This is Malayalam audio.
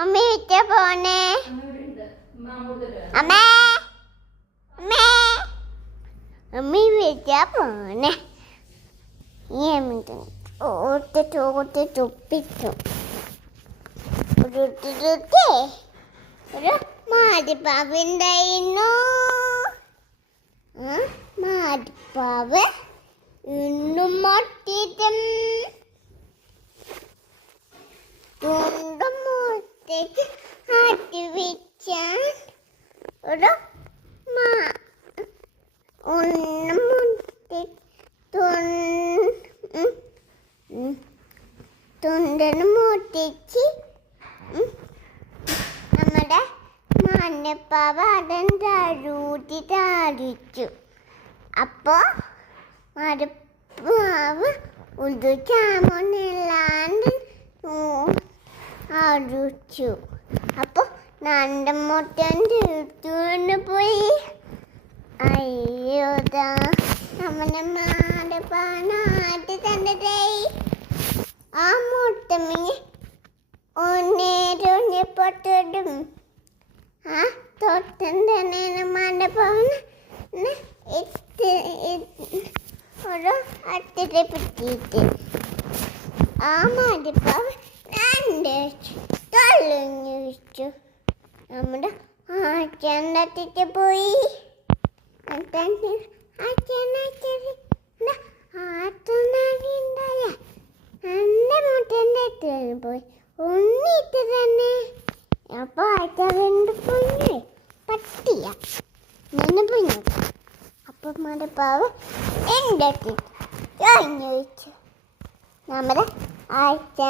അമ്മ വിറ്റ പോണേ അമ്മേ അമ്മേ അമ്മ വിറ്റ പോണേ തൊപ്പിട്ടു ഒരു മാടിപ്പാവുണ്ടായിരുന്നു. മാടിപ്പാവ് ഇന്നും മൊട്ടിട്ടും തുണ്ടും മുട്ടയ്ക്ക് ആട്ടി വെച്ചാൽ ഒരു ഒന്നും മുട്ടയ്ക്ക് തുണ്ടന് മുട്ടിച്ച് നമ്മുടെ മാനപ്പാവ അതൻ തഴൂട്ടി താടിച്ചു. അപ്പോൾ മാനപ്പാവ് ഒരു ചാമൊന്നില്ലാണ്ട് അടിച്ചു. അപ്പോൾ രണ്ട് മുട്ടൻ തീർത്തുകൊണ്ട് പോയി. അയ്യോതാ നമ്മുടെ മാനപ്പാനായിട്ട് തന്നതേ. ആ മുട്ടമ്മ ഒന്നേരൊന്നെ പൊട്ടിടും. ആ തൊട്ടം തന്നെ മാനപ്പാവന് ഒരു അത്തിരെ പറ്റിയിട്ട് ആ മാനപ്പാവ് രണ്ട് തള്ളിഞ്ഞു വെച്ചു. നമ്മുടെ ആച്ചണ്ടത്തിട്ട് പോയി. ആട്ടുണ്ടായ എൻ്റെ മുട്ടൻ്റെ അടുത്ത് പോയി ഒന്നിട്ട് തന്നെ. അപ്പോൾ ആഴ്ച രണ്ട് പൊഞ്ഞു പട്ടിയ നിന്ന് പൊഞ്ഞു. അപ്പം മാനപ്പാവ് എൻ്റെ അടുത്ത് കഴിഞ്ഞു വെച്ചു. നമ്മുടെ ആഴ്ച